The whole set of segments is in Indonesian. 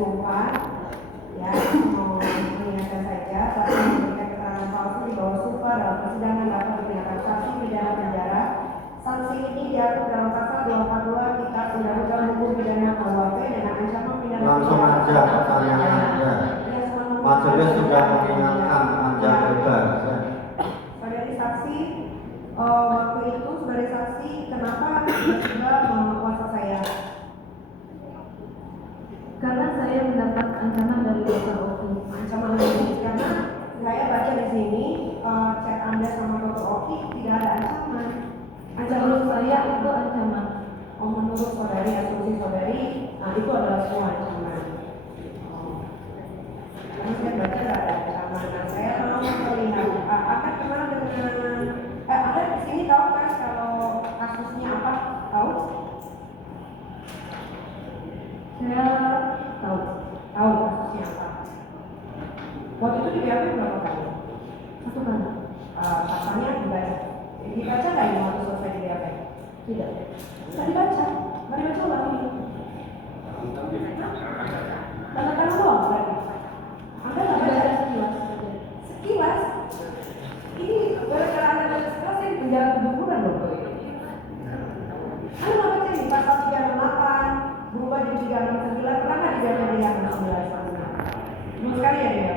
sumpah, ya mau mengingatkan saja, tapi memberikan keterangan palsu di bawah sumpah dalam persidangan dapat dikenakan sanksi pidana penjara. Sanksi ini diatur dalam pasal 242 Kitab Undang-Undang Hukum Pidana KUHP dengan ancaman pidana. Langsung aja pertanyaannya. Majelis sudah mengingatkan Anda bebas. Saudari saksi, waktu itu saudari saksi kenapa tiba-tiba menguasa saya? Karena saya mendapat ancaman dari Dr. Oki. Ancaman lagi karena saya baca di sini chat Anda sama Dr. Oki tidak ada ancaman. Menurut saya itu ancaman. Menurut saudari, asumsi saudari, itu adalah semua ancaman. Karena saya baca tidak ada ancaman. Nah, saya mau melihat akan kenal dengan ada di sini tahu kan kalau kasusnya apa? Tahu? Saya tahu Kasusnya apa? Waktu itu di BAP berapa kali? satu kali. Pasalnya dibaca nggak ini waktu selesai di BAP? Tidak. Nggak dibaca ulang ini. Tanda tangan doang berarti. Anda nggak baca sekilas. Ini gara-gara Anda baca sekilas saya di penjara 7 bulan loh. Anda nggak baca ini pasal 368 berubah jadi 369, pernah nggak dibaca di yang 19? Belum sekali ya dia.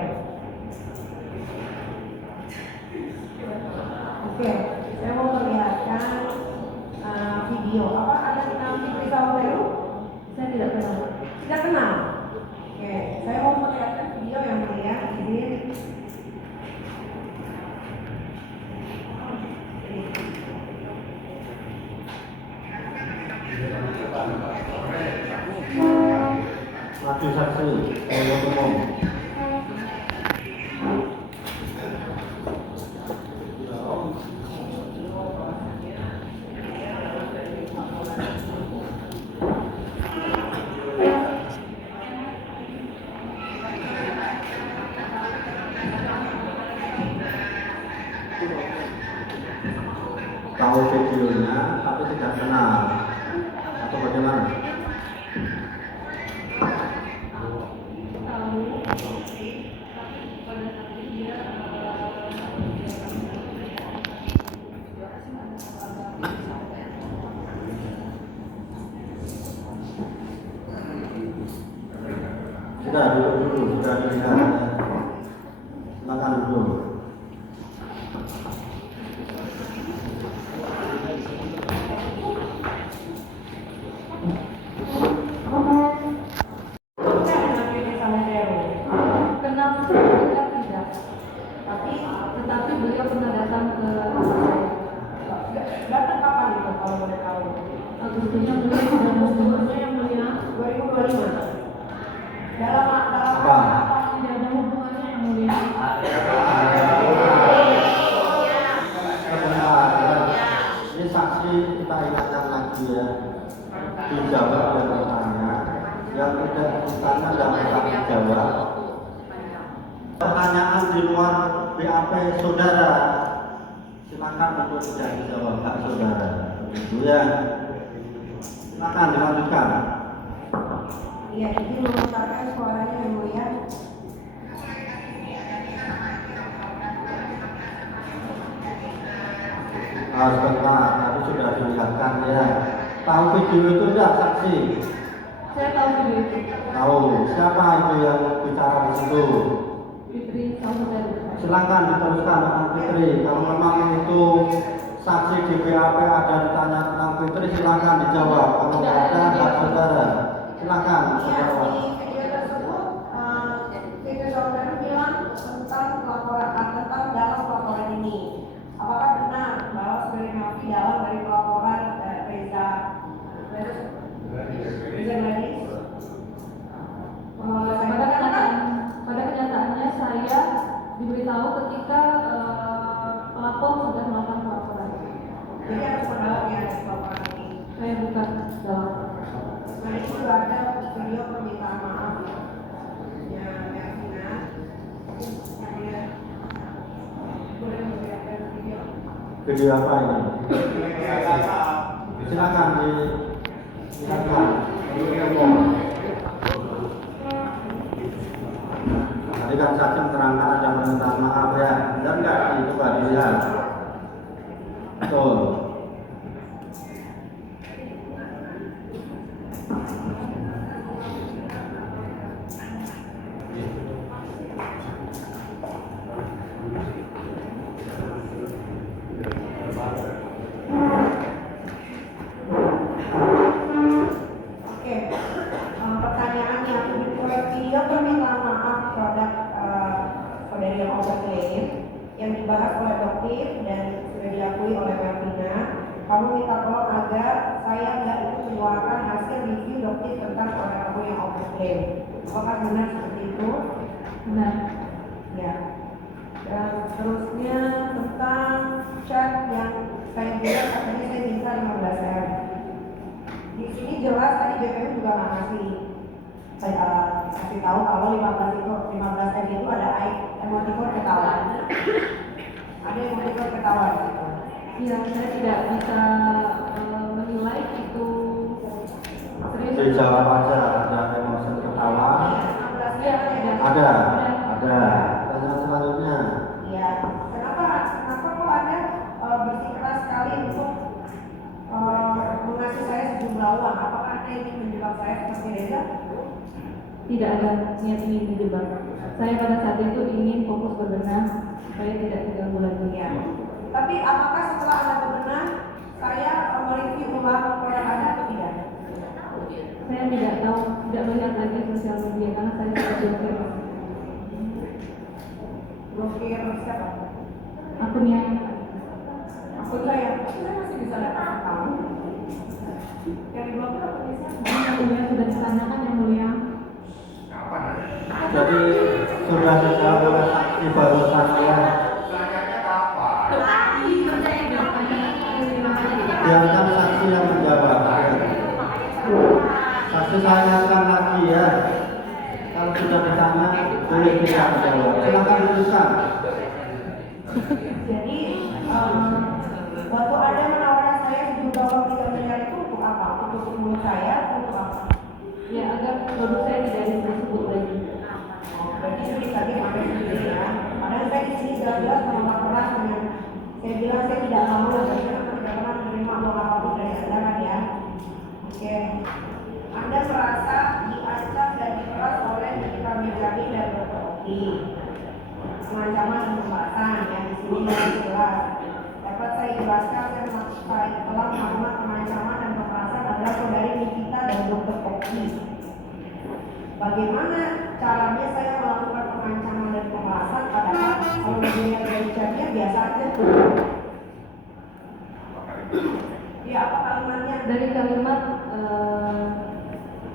Oke, saya mau perlihatkan video. Apa ada kenal Fitri Sawateru? Saya tidak kenal. Tidak kenal. Oke, saya mau perlihatkan video yang mulia. Izin. Maju saksi, umum. Tahu videonya tapi tidak kenal atau bagaimana? Sudah duduk dulu, sudah dilihat. Silakan duduk. Tetapi beliau pernah datang ke Datang kapan itu kalau boleh tahu? Agustusnya beliau sudah hubungannya yang mulia 2025. Dalam Apa? tidak ada hubungannya yang mulia. Ini saksi kita ingatkan lagi ya. Dijawab dan bertanya. Yang tidak bertanya dan bertanya dijawab. Pertanyaan di luar BAP saudara, silakan untuk tidak dijawab hak saudara. Begitu ya. Silakan dilanjutkan. Iya, ini melontarkan suaranya yang mulia. Sebentar, tadi sudah dilihatkan ya. Tahu video itu tidak saksi? Saya tahu video itu. Tahu. Siapa itu yang bicara di situ? Fitri Sawateru. Silakan diteruskan tentang Fitri. Kalau memang itu saksi di BAP ada ditanya tentang Fitri, silakan dijawab. Kalau tidak ada hak saudara, silakan Iya, dijawab. di video tersebut Fitri Sawateru bilang tentang tentang dalam pelaporan ini. Apakah benar bahwa saudari Novi dalam dari pelaporan Reza Gladys? Pada kenyataannya saya diberitahu ketika pelapor sudah melakukan pelaporan. Jadi harus mendalam ya dari pelaporan ini. Saya bukan dalam. Nah, ini juga ada video permintaan maaf ya Melvina. Saya boleh memperlihatkan video. Video apa ini? Silakan silakan. kemudian saksi menerangkan ada permintaan maaf ya, benar nggak? Coba dilihat. Betul. Oke, pertanyaannya, video permintaan maaf terhadap saudari yang overclaim yang dibahas oleh Doktif dan sudah diakui oleh Melvina. Kamu minta tolong agar saya nggak itu menyuarakan hasil review Doktif tentang saudara kamu yang overclaim. Apakah benar seperti itu? Benar. Ya. Dan seterusnya tentang chat yang saya bilang katanya saya minta 15M. Di sini jelas tadi JPU juga nggak ngasih kasih tahu kalau 15M itu ada emoticon ketawa. Ada emoticon ketawa gitu. Iya, saya tidak bisa menilai itu serius. Dijawab aja, ada emosi ketawa. Iya, 16M Ada. Pertanyaan selanjutnya. Iya. Kenapa kok Anda bersikeras sekali untuk mengasih saya sejumlah uang? Apakah Anda ingin menjebak saya seperti Reza? Tidak ada niat ingin dijebak. Saya pada saat itu ingin fokus berbenah supaya tidak terganggu lagi. Ya. Tapi apakah setelah Anda berbenah, saya mereview ulang produk Anda atau tidak? Saya tidak tahu, tidak melihat lagi sosial media karena saya sudah blokir Blokir siapa? akunnya. Akun saya masih bisa lihat kamu. Yang diblokir akunnya siapa? Akunnya sudah ditanyakan yang mulia. Jadi sudah dijawab oleh saksi barusan ya. Biarkan saksi yang menjawab. Ya. Saksi saya ingatkan lagi ya. Kalau sudah ditanya, boleh tidak menjawab. Silakan dituliskan. Jadi waktu Anda menawarkan saya sejumlah uang 3 miliar itu untuk apa? Untuk mulut saya atau untuk apa? Ya, agar produk saya tidak disebut lagi. Berarti sedih tadi pakai sendiri ya. Padahal saya di sini jelas-jelas menolak keras dengan saya bilang saya tidak mau karena saya tidak pernah menerima uang apapun dari Anda kan ya. Oke. Anda merasa diancam dan diperas oleh Nikita Mirzani dan Dr. Oki. Pengancaman dan pembahasan yang di sini jelas. Dapat saya jelaskan saya telah melakukan pengancaman dan pemerasan adalah saudari Nikita dan Dr. Oki. Bagaimana caranya saya melakukan pengancaman dan pemerasan padahal kalau dilihat dari chatnya biasa aja. Ya apa kalimatnya? Dari kalimat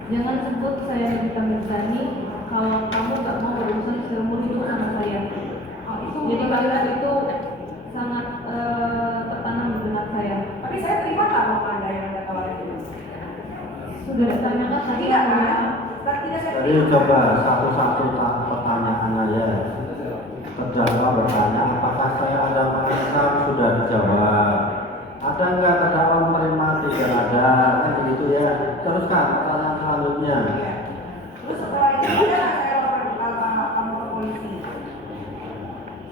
jangan sebut saya Nikita Mirzani kalau kamu nggak mau berurusan seumur hidup sama saya. Jadi kalimat itu sangat tertanam di benak saya. Tapi saya terima nggak mau Anda yang Anda tawarin itu? Sudah ditanyakan tadi Tidak kan? Tidak saya Jadi terima. coba satu-satu pertanyaan aja. Terdakwa bertanya, apakah saya ada mengancam? Sudah dijawab. Ada nggak terdakwa menerima? Tidak ada. Kan begitu ya. Teruskan pertanyaan selanjutnya. Ya. Terus setelah itu ada nggak saya laporan kamu ke polisi?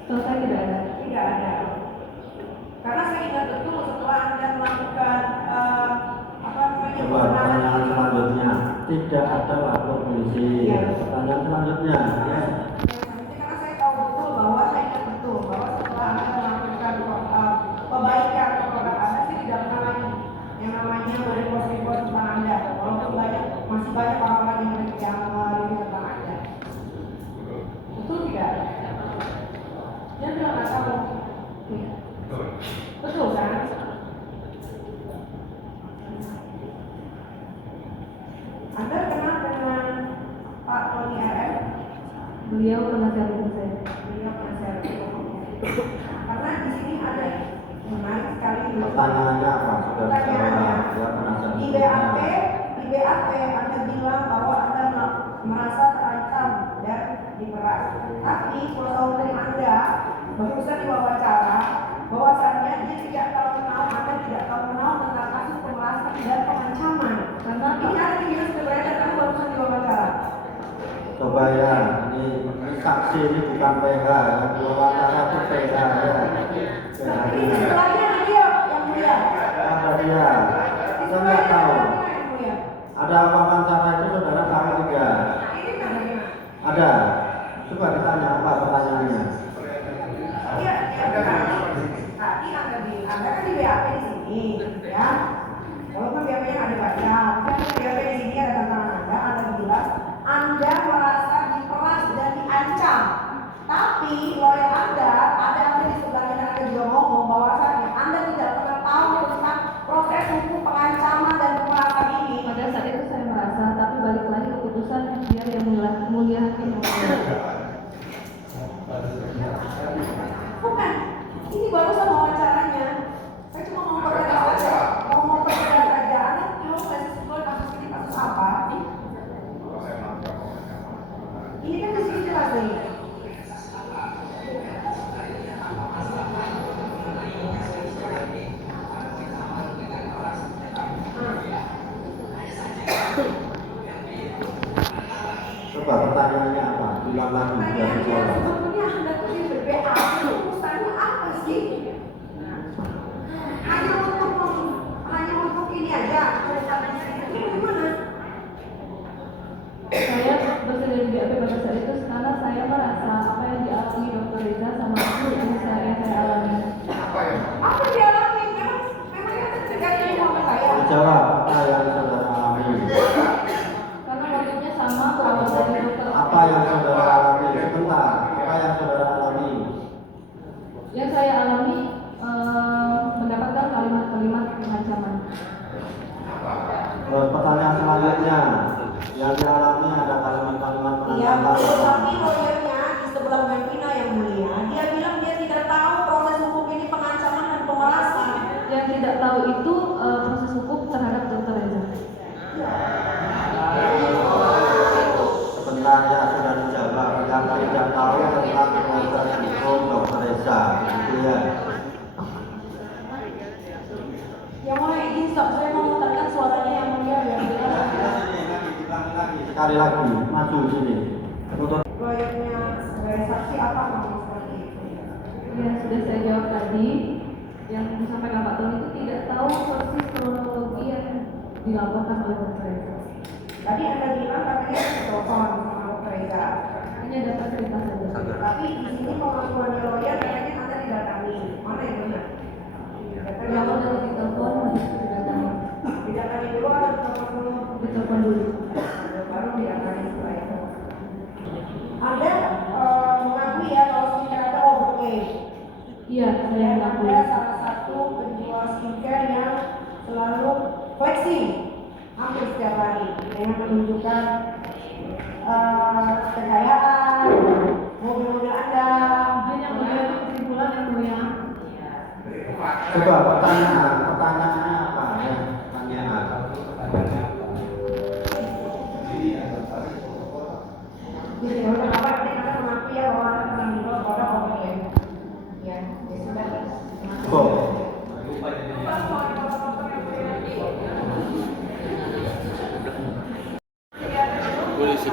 Kalau saya tidak ada. Tidak ada. Karena saya ingat betul setelah Anda melakukan Coba pertanyaan selanjutnya. Tidak ada lapor polisi. Ya. Pertanyaan selanjutnya. Ya. Karena saya tahu betul bahwa saya ingat betul bahwa setelah Anda melakukan perbaikan produk Anda, saya tidak pernah lagi yang namanya report tentang Anda. Walaupun masih banyak orang-orang yang mereview tentang Anda. Betul tidak? Dia bilang nggak tahu. Betul kan? Anda kenal dengan Pak Tony RM? Beliau penasihat hukum saya. Beliau penasehat hukum. Karena di sini ada menarik sekali. Pertanyaannya apa? Sudah dijawab. Ya, penasihat Di hukumnya. BAP Anda bilang bahwa Anda merasa terancam dan diperas. Tapi kuasa hukum Anda barusan diwawancara bahwasannya dia tidak tahu kenal, Anda tidak tahu kenal tentang kasus pemerasan dan pengancaman. Karena Ini ada video sudah beredar kan barusan diwawancara. Coba ya, ini saksi ini bukan PH, yang diwawancara itu PH ya. Ini sebelahnya dia yang mulia. Ada dia. Kita nggak tahu. Ada wawancara itu saudara tahu tidak? Ada. Coba ditanya apa pertanyaannya. Iya, tadi Anda kan di BAP di sini, ya. Walaupun BAP-nya ada baca, kan BAP di sini ada tantangan Anda bilang Anda merasa diperas dan diancam. Tapi lawyer Anda, ada di sebelahnya dan Anda juga ngomong bahwasannya Anda tidak pernah tahu tentang proses hukum pengancaman dan pemerasan ini. Pada saat itu saya merasa, tapi balik lagi keputusan dia yang mulia hakim. Bukan, ini barusan wawancaranya. Saya cuma mau mempertegas aja. Anda tahu nggak sih sebetulnya kasus ini kasus apa? Ini kan di sini jelas nih. Coba pertanyaannya apa? Bilang lagi biar dijawab. Sebetulnya Anda tuh di BAP urusannya apa sih? Hanya untuk ini aja. Itu gimana? Saya bersedia di BAP pada saat itu karena saya merasa apa yang dialami Dr. Reza sama aku yang saya alami. Apa yang dialami? Memang yang terjadi di rumah saya. Dijawab apa yang saudara alami? Karena motifnya sama berawal dari dokter. Apa yang saudara alami? Sebentar. Apa yang saudara alami? Yang saya alami mendapatkan kalimat-kalimat pengancaman. Pertanyaan selanjutnya, yang dialami ada kalimat-kalimat Iya, penanganan. tapi lawyernya di sebelah Mbak yang mulia, dia bilang dia tidak tahu proses hukum ini pengancaman dan pemerasan. Yang tidak tahu itu proses hukum terhadap Dr. Reza. Sebentar ya sudah dijawab. Yang tidak tahu tentang proses hukum Dr. Reza, gitu ya. Yang mulai izin stop, saya mau memutarkan suaranya yang mulia ya. Sekali lagi, maju sini. Untuk Lawyernya sebagai saksi apa ngomong seperti itu? Yang sudah saya jawab tadi, yang disampaikan Pak Tony itu tidak tahu persis kronologi yang dilaporkan oleh Dr. Reza. Tadi Anda bilang katanya telepon sama Dr. Reza. Hanya dapat cerita saja. Tapi di sini pengakuannya lawyer katanya Anda didatangi. Mana yang benar? Kalau dari telepon masih didatangi. Didatangi dulu atau ditelepon dulu? Ditelepon dulu. Baru didatangi setelah itu. Anda mengakui ya kalau skincare Anda overclaim. Iya, saya Dan mengakui. Anda salah satu penjual skincare yang selalu flexing hampir setiap hari dengan menunjukkan kekayaan, mobil-mobil Anda. Hanya melihat kesimpulan yang mulia. coba pertanyaannya apa? Ya, pertanyaan. Jadi ya udah apa nanti Anda mengakui ya bahwa Anda pernah menjual produk overclaim. Ya, ya sudah. Kok? Boleh sih,